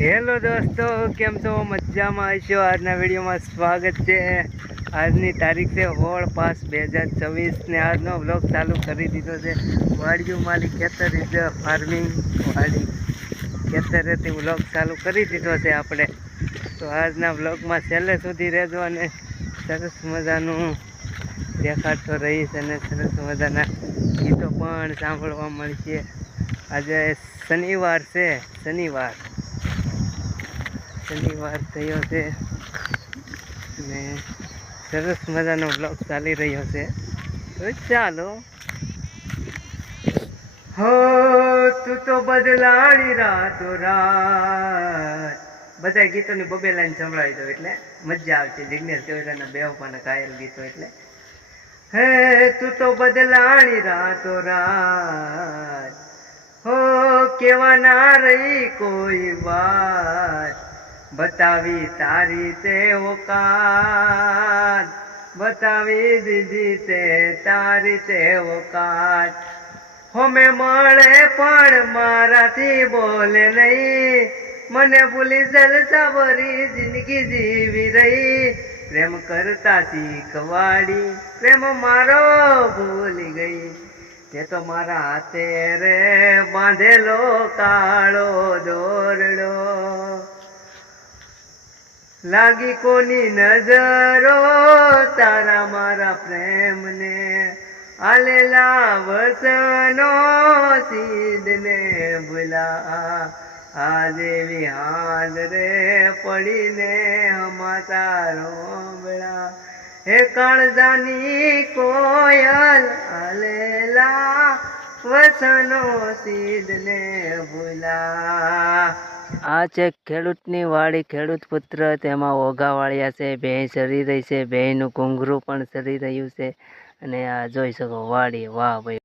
Hello દોસ્તો, કેમ છો? મજામાં હશો? આજના વિડીયોમાં સ્વાગત છે. આજની તારીખ છે 16/5/2024 ને આજનો વ્લોગ ચાલુ કરી દીધો છે. વાડિયું માલી ખેતર ઇઝ ફાર્મિંગ વાડી ખેતરેથી વ્લોગ ચાલુ કરી દીધો છે આપણે. તો આજના વ્લોગમાં છેલ્લે સુધી રહેજો અને સરસ મજાનું દેખાડતો રહીશ અને સરસ મજાના ગીતો પણ સાંભળવા મળશે. આજે શનિવાર છે, શનિવાર થયો છે ને સરસ મજાનો બ્લોગ ચાલી રહ્યો છે. તો ચાલો. હો તું તો બદલાણી રાતો રાત, બધા ગીતોની બબે લાઈન સંભળાવી દો એટલે મજા આવશે. જિગ્નેશ કેવડાના બેવપાના કાયલ ગીતો એટલે. હે તું તો બદલાણી રાતો રાત, હો કેવા ના રહી કોઈ વાત, બતાવી તારી તે ઓકાત, બતાવી દીધી તે તારી તે ઓકાત. હોમે મળે પણ મારાથી બોલે નહીં, મને ભૂલી જલસા ભરી જિંદગી જીવી રહી. પ્રેમ કરતા શીખવાડી, પ્રેમ મારો ભૂલી ગઈ. તે તો મારા હાથે રે બાંધેલો કાળો દોરડો, લાગી કોની નજરો તારા મારા પ્રેમને, આલેલા વસનો સીધને ભૂલા. આજે હાથ રે પડીને હમાતા રોબળા, હે કાળજાની કોયલ આલેલા વસનો સીધને ભૂલા. આ છે ખેડૂતની વાડી, ખેડૂત પુત્ર. તેમાં ઓઘાવાળિયા છે, ભેંસ ચરી રહી છે, ભેંનું ઘૂંઘરું પણ ચરી રહ્યું છે. અને આ જોઈ શકો વાડી. વાહ ભાઈ.